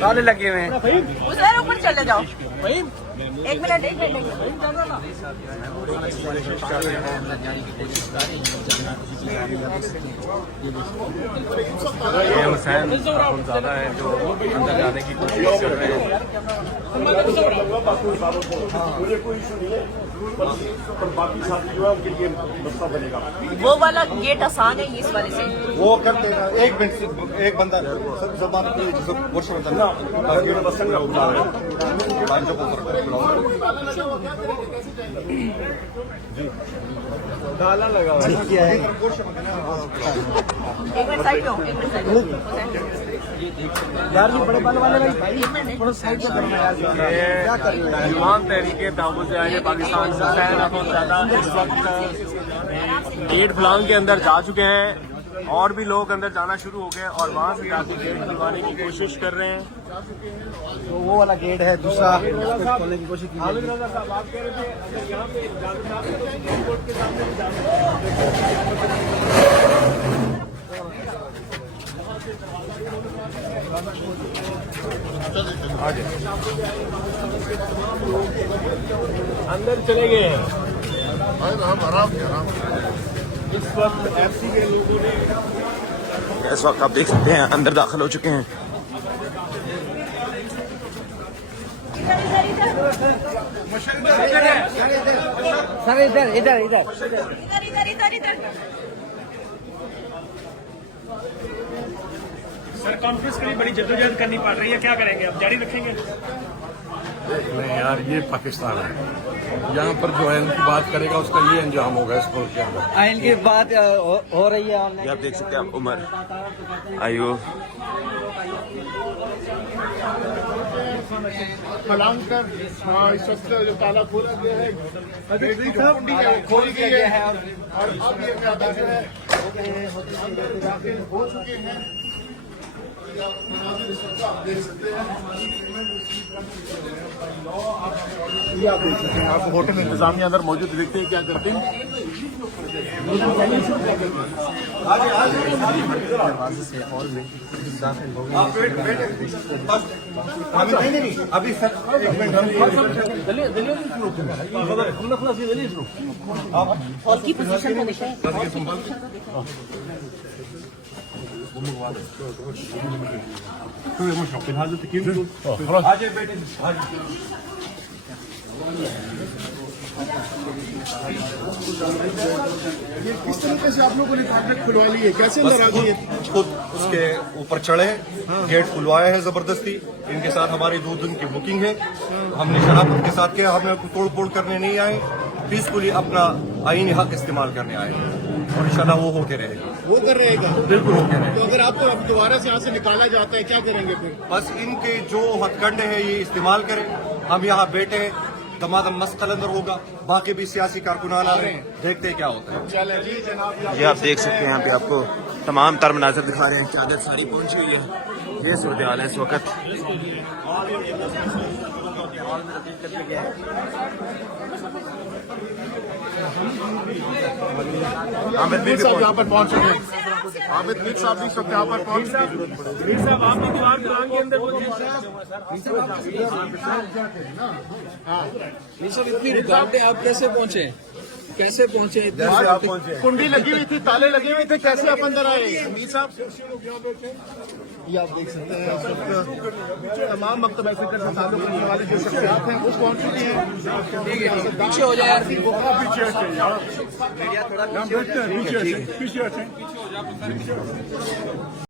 ताले लगे हुए हैं। उधर ऊपर चले जाओ। एक मिनट ये हुसैन ज़्यादा है जो अंदर जाने की कोशिश कर रहे हैं। मुझे कोई इशू नहीं है, पर बाकी साथी जो है उनके लिए मसला बनेगा। वो वाला गेट आसान है इस वाले से। वो करते हैं। एक मिनट एक बंदा जबान डाला लगा एक मिनट साइड लो, एक मिनट साइड लो। यार ये बड़े बाल वाले भाई थोड़ा साइड से करना यार। क्या कर रहे हो? युवान तहरीके ताबूत से आगे पाकिस्तान हुसैन अहमद ज़ादा इस वक्त गेट फलांग के अंदर जा चुके हैं और भी लोग अंदर जाना शुरू हो गए और वहाँ से जाके गेट खुलवाने की कोशिश कर रहे हैं। तो वो वाला गेट है दूसरा खोलने की कोशिश की जाएगी। अंदर चले गए हैं आराम इस वक्त एफसी के लोगों ने इस वक्त आप देख सकते हैं अंदर दाखिल हो चुके हैं। इधर इधर इधर। सर कॉन्फ्रेंस के लिए बड़ी जद्दोजहद करनी पड़ रही है, क्या करेंगे अब? जारी रखेंगे? नहीं यार, ये पाकिस्तान है। यहाँ पर जो आयन की बात करेगा उसका ये अंजाम होगा इस मुल्क के अंदर। आयन की बात हो रही है। ये आप देख सकते हैं उमर आयू फलांकर इस वक्त जो ताला खोला गया है, खोल गया है और अब ये दाखिल हो चुके हैं। देख सकते हैं आपको होटल इंतजामिया अंदर मौजूद देखते हैं क्या करते हैं। अभी सर हॉल की पोजीशन को देखें। ये किस तरीके से आप लोगों ने फाटक खुलवा ली है? कैसे अंदर आ गई है? खुद उसके ऊपर चढ़े, गेट खुलवाया है जबरदस्ती। इनके साथ हमारी 2 दिन की बुकिंग है। हमने शराफत के साथ किया, हमें तोड़ फोड़ करने नहीं आए, पीसफुली अपना आईनी हक इस्तेमाल करने आए और इंशाल्लाह वो होके रहेगा। वो कर रहेगा बिल्कुल होके रहेगा। तो अगर आपको अब दोबारा से यहाँ से निकाला जाता है क्या करेंगे फिर? बस इनके जो हथकंडे हैं ये इस्तेमाल करें। हम यहाँ बैठे हैं, दमादम मस्त कलंदर होगा, बाकी भी सियासी कारकुनान आ रहे हैं, देखते हैं क्या होता है। चले जी जनाब, ये आप देख सकते हैं यहाँ पे आपको तमाम तर मनाजर दिखा रहे हैं। क्यादत सारी पहुंची हुई है। ये सूरत हाल है इस वक्त। आमिर मीर साहब यहाँ पर पहुँच चुके हैं। आमिर मीर साहब भी इस वक्त यहाँ पर पहुँच चुके हैं। मीर साहब आप भी दीवार दुकान के अंदर इतनी रुकावटें आप कैसे पहुंचे? कुंडी लगी हुई थी, ताले लगे हुए थे, कैसे आप अंदर आए? मीर साहब ये आप देख सकते हैं इस वक्त तमाम मकतब ऐसे करने वाले जो शख्सियात हैं वो पहुंच चुके हैं। पीछे हो जाए यार। पीछे हटें।